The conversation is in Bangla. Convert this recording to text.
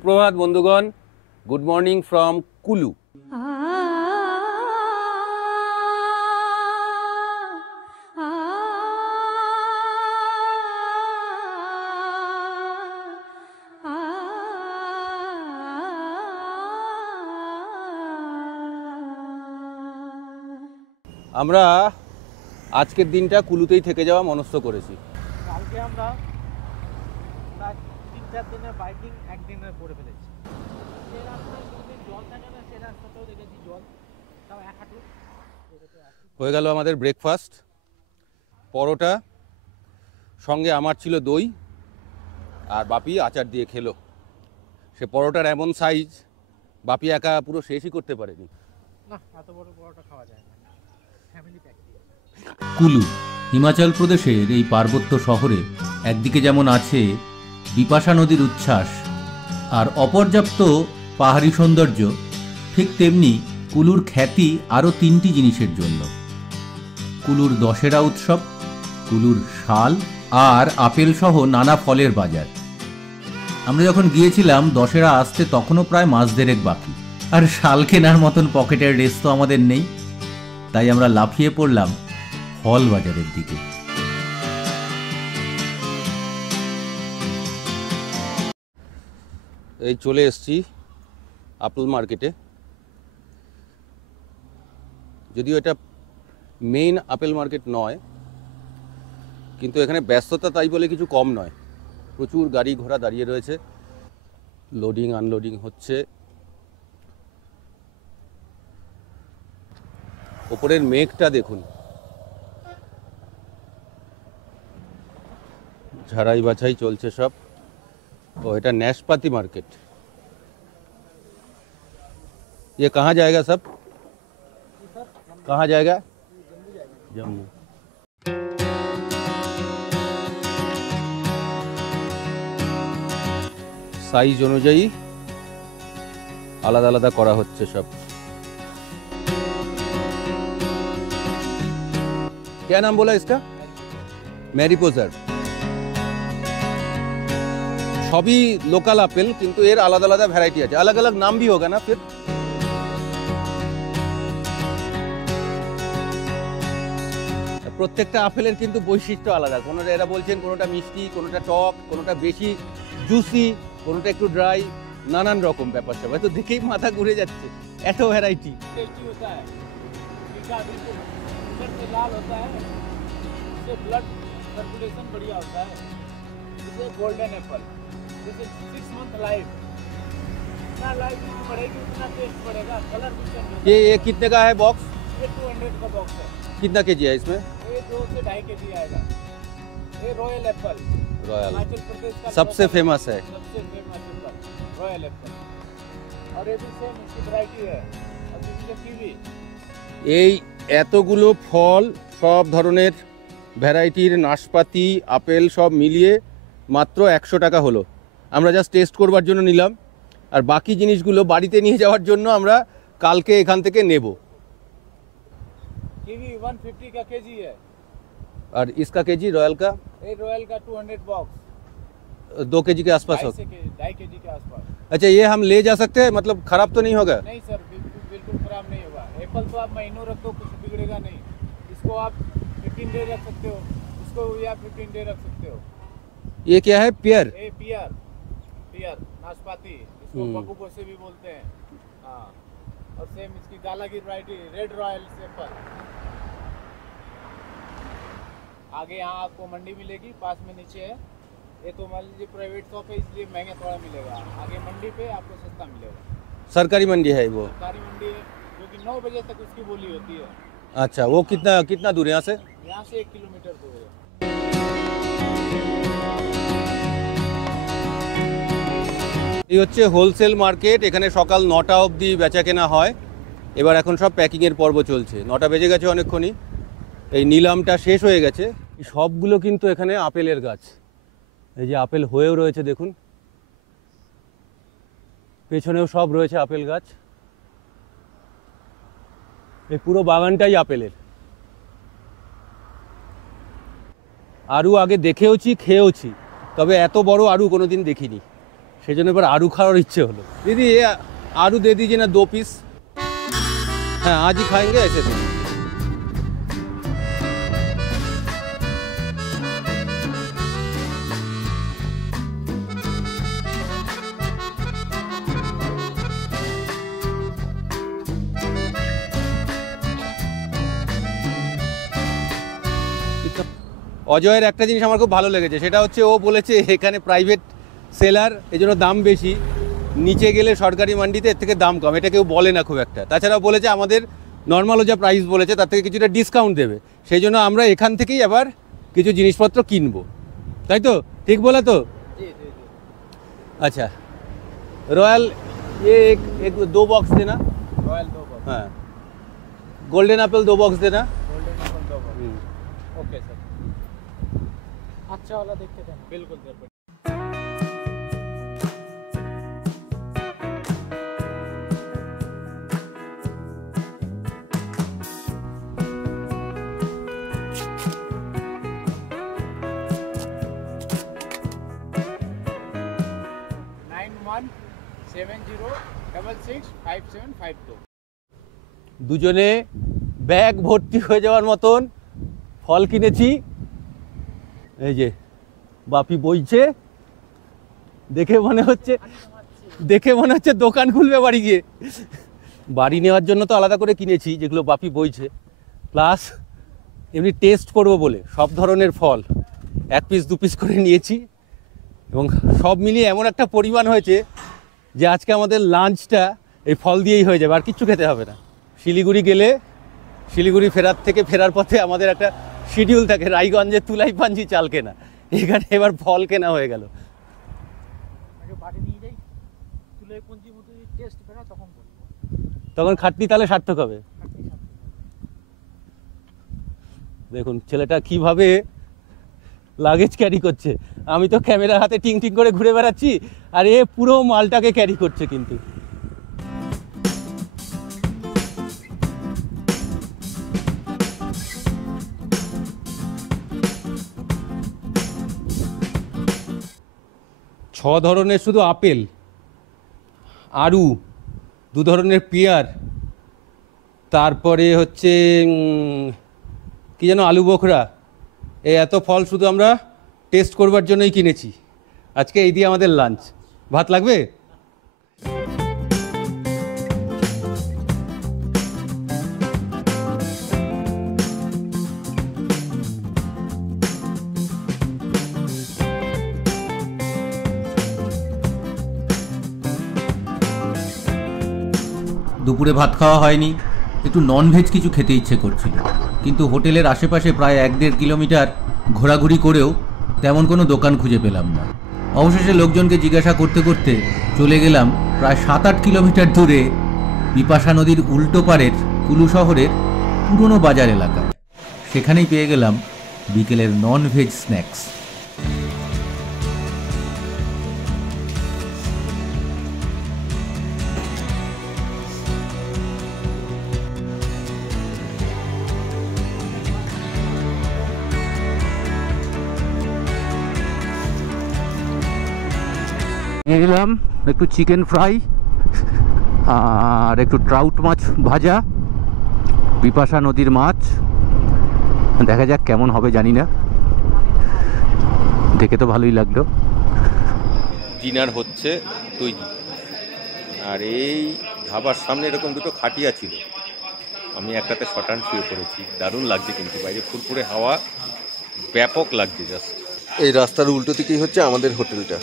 সুপ্রভাত বন্ধুগণ, গুড মর্নিং ফ্রম কুলু। আমরা আজকের দিনটা কুলুতেই থেকে যাওয়া মনস্থ করেছি। কালকে আমরা 3-4 দিনের বাইকিং একদিনে করে ফেলেছি। যে রাস্তায় কোনোদিন জল থাকে না সে রাস্তাতেও দেখেছি জল, তাও এক হাঁটু। হয়ে গেল আমাদের ব্রেকফাস্ট, পরোটা, সঙ্গে আমার ছিল দই, আর বাপি আচার দিয়ে খেলো। সে পরোটার এমন সাইজ, বাপি একা পুরো শেষই করতে পারেনি। না, এত বড় পরোটা খাওয়া যায় না, ফ্যামিলি প্যাক দিয়ে। কুলু হিমাচল প্রদেশের এই পার্বত্য শহরে একদিকে যেমন আছে বিপাশা নদীর উচ্ছ্বাস আর অপর্যাপ্ত পাহাড়ি সৌন্দর্য, ঠিক তেমনি কুলুর খ্যাতি আরও 3টি জিনিসের জন্য: কুলুর দশেরা উৎসব, কুলুর শাল আর আপেল সহ নানা ফলের বাজার। আমরা যখন গিয়েছিলাম দশেরা আসতে তখনও প্রায় মাস দেড়েক বাকি, আর শাল কেনার মতন পকেটের রেস তো আমাদের নেই। তাই আমরা লাফিয়ে পড়লাম ফল বাজারের দিকে। এই চলে এসছি আপেল মার্কেটে। যদিও এটা মেইন আপেল মার্কেট নয়, কিন্তু এখানে ব্যস্ততা তাই বলে কিছু কম নয়। প্রচুর গাড়ি ঘোড়া দাঁড়িয়ে রয়েছে, লোডিং আনলোডিং হচ্ছে। ওপরের মেঘটা দেখুন, ঝাড়াই বাছাই চলছে সব। ও এটা नाशपाती मार्केट। ये कहाँ जाएगा सब? कहाँ जाएगा? जम्मू। সাইজ অনুযায়ী আলাদা আলাদা করা হচ্ছে সব। क्या नाम बोला इसका? मैरीपोजर। সবই লোকাল আপেল, কিন্তু এর আলাদা আলাদা ভ্যারাইটি আছে, अलग अलग नाम भी होगा ना फिर। প্রত্যেকটা আপেলের কিন্তু বৈশিষ্ট্য আলাদা। কোনোটা এরা বলছেন কোনোটা মিষ্টি, কোনোটা টক, কোনোটা বেশি জুসি, কোনোটা একটু ড্রাই, নানান রকম ব্যাপার সব। তো দেখেই মাথা ঘুরে যাচ্ছে, এত ভ্যারাইটি। टेस्टी होता है, मीठा बिल्कुल अंदर से लाल होता है, इससे ब्लड सर्कुलेशन बढ़िया होता है। इसे गोल्डन एप्पल, जैसे 6 मंथ लाइफ, जितना लाइफ बढ़ेगी उतना टेस्ट बढ़ेगा, कलर भी चेंज होगा। ये कितने का है बॉक्स? ये 200 का बॉक्स है। कितना केजी है इसमें? ये 2 से 2.5 केजी आएगा। ये royal Apple, royal Himachal Pradesh का सबसे local फेमस है। सबसे फेमस एप्पल रॉयल एप्पल। और ये भी सेम इसकी वैरायटी है। और इसके कीवी, এই এতগুলো ফল, সব ধরনের ভ্যারাইটির নাশপাতি, আপেল সব মিলিয়ে মাত্র 100 টাকা হলো। আমরা জাস্ট টেস্ট করবার জন্য নিলাম, আর বাকি জিনিসগুলো বাড়িতে নিয়ে যাওয়ার জন্য আমরা কালকে এখান থেকে নেব। कीवी 150 का केजी है। আর इसका केजी रॉयल का ये रॉयल का 200 बॉक्स 2 केजी के आसपास हो। 2.5 केजी के आसपास। अच्छा, ये हम ले जा सकते हैं, मतलब खराब तो नहीं होगा? नहीं सर, बिल्कुल खराब नहीं होगा। एप्पल तो आप महीनों रख दो, कुछ बिगड़ेगा नहीं। इसको आप 15 डे रख सकते हो, इसको भी आप 15 डे रख सकते हो। ये क्या है? पियर। ये पियर नाशपाती, इसको बबू गोसे भी बोलते हैं। हाँ, और सेम इसकी गाला की वैरायटी रेड रॉयल एप्पल। आगे यहाँ आपको मंडी मिलेगी, पास में नीचे है। ये तो मान लीजिए प्राइवेट शॉप है, इसलिए महंगा थोड़ा मिलेगा। आगे मंडी पे आपको सस्ता मिलेगा। सरकारी मंडी है वो? सरकारी मंडी है, जो कि 9 बजे तक उसकी बोली होती है। अच्छा, वो कितना दूर है यहाँ से? यहाँ से 1 किलोमीटर दूर है। এই হচ্ছে হোলসেল মার্কেট। এখানে সকাল 9টা অবধি বেচা কেনা হয়। এবার এখন সব প্যাকিংয়ের পর্ব চলছে। 9টা বেজে গেছে অনেকক্ষণই, এই নিলামটা শেষ হয়ে গেছে। সবগুলো কিন্তু এখানে আপেলের গাছ। এই যে আপেল হয়েও রয়েছে দেখুন, পেছনেও সব রয়েছে আপেল গাছ। এই পুরো বাগানটাই আপেলের। আরু আগে দেখেওছি, খেয়েওছি, তবে এত বড় আরু কোনোদিন দেখিনি। সেই জন্য এবার আরু খাওয়ার ইচ্ছে হলো। দিদি ये आलू दे दीजिए ना 2 पीस। हाँ आज ही खाएंगे ऐसे दिन। অজয়ের একটা জিনিস আমার খুব ভালো লেগেছে, সেটা হচ্ছে ও বলেছে এখানে প্রাইভেট সেলার, এই জন্য দাম বেশি, নিচে গেলে সরকারি মান্ডিতে এর থেকে দাম কম। এটা কেউ বলে না খুব একটা। তাছাড়াও বলেছে আমাদের নর্মালও যা প্রাইস বলেছে তার থেকে কিছুটা ডিসকাউন্ট দেবে, সেই জন্য আমরা এখান থেকেই আবার কিছু জিনিসপত্র কিনবো, তাই তো? ঠিক বলে তো? আচ্ছা রয়্যাল ये एक 2 बॉक्स देना। Royal 2 box. हाँ गोल्डन एप्पल 2 बॉक्स देना। Golden Apple 2 box. Okay sir. अच्छा वाला देख के देना। बिल्कुल सर। দুজনে ব্যাগ ভর্তি হয়ে যাওয়ার মতন ফল কিনেছি। এই যে বাপি বইছে, দেখে মনে হচ্ছে দোকান খুলবে বাড়ি গিয়ে। বাড়ি নেওয়ার জন্য তো আলাদা করে কিনেছি যেগুলো বাপি বইছে, প্লাস এমনি টেস্ট করব বলে সব ধরনের ফল 1 পিস 2 পিস করে নিয়েছি, এবং সব মিলিয়ে এমন একটা পরিমাণ হয়েছে যে আজকে আমাদের লাঞ্চটা এই ফল দিয়েই হয়ে যাবে, আর কিচ্ছু খেতে হবে না। শিলিগুড়ি গেলে, শিলিগুড়ি ফেরার পথে আমাদের একটা শিডিউল থাকে রায়গঞ্জের তুলাই পাঞ্জি চাল কেনা, এখানে এবার ফল কেনা হয়ে গেল। তখন খাটনি তাহলে সার্থক হবে। দেখুন ছেলেটা কিভাবে লাগেজ ক্যারি করছে, আমি তো ক্যামেরা হাতে টিং টিং করে ঘুরে বেড়াচ্ছি, আর এ পুরো মালটাকে ক্যারি করছে। কিন্তু ছ ধরনের শুধু আপেল, আরু, 2 ধরনের পেয়ার, তারপরে হচ্ছে কি যেন আলু বোখরা, এই এত ফল শুধু আমরা টেস্ট করবার জন্যই কিনেছি। আজকে এই দিয়ে আমাদের লাঞ্চ। ভাত লাগবে? দুপুরে ভাত খাওয়া হয়নি, একটু ননভেজ কিছু খেতে ইচ্ছে করছিল, কিন্তু হোটেলের আশেপাশে প্রায় 1-1.5 কিলোমিটার ঘোরাঘুরি করেও তেমন কোনো দোকান খুঁজে পেলাম না। অবশেষে লোকজনকে জিজ্ঞাসা করতে করতে চলে গেলাম প্রায় 7-8 কিলোমিটার দূরে বিপাশা নদীর উল্টো পাড়ের কুলু শহরের পুরনো বাজার এলাকায়। সেখানেই পেয়ে গেলাম বিকেলের ননভেজ স্ন্যাক্স। নিয়ে নিলাম একটু চিকেন ফ্রাই আর একটু ট্রাউট মাছ ভাজা, বিপাশা নদীর মাছ। দেখা যাক কেমন হবে জানি না, দেখে তো ভালোই লাগলো। ডিনার হচ্ছে তৈরি, আর এই ধাবার সামনে এরকম দুটো খাটিয়া ছিল, আমি একটাতে শটান শুয়ে পড়েছি। দারুণ লাগছে, কিন্তু বাইরে ফুরফুরে হাওয়া, ব্যাপক লাগছে জাস্ট। এই রাস্তার উল্টো দিকেই হচ্ছে আমাদের হোটেলটা।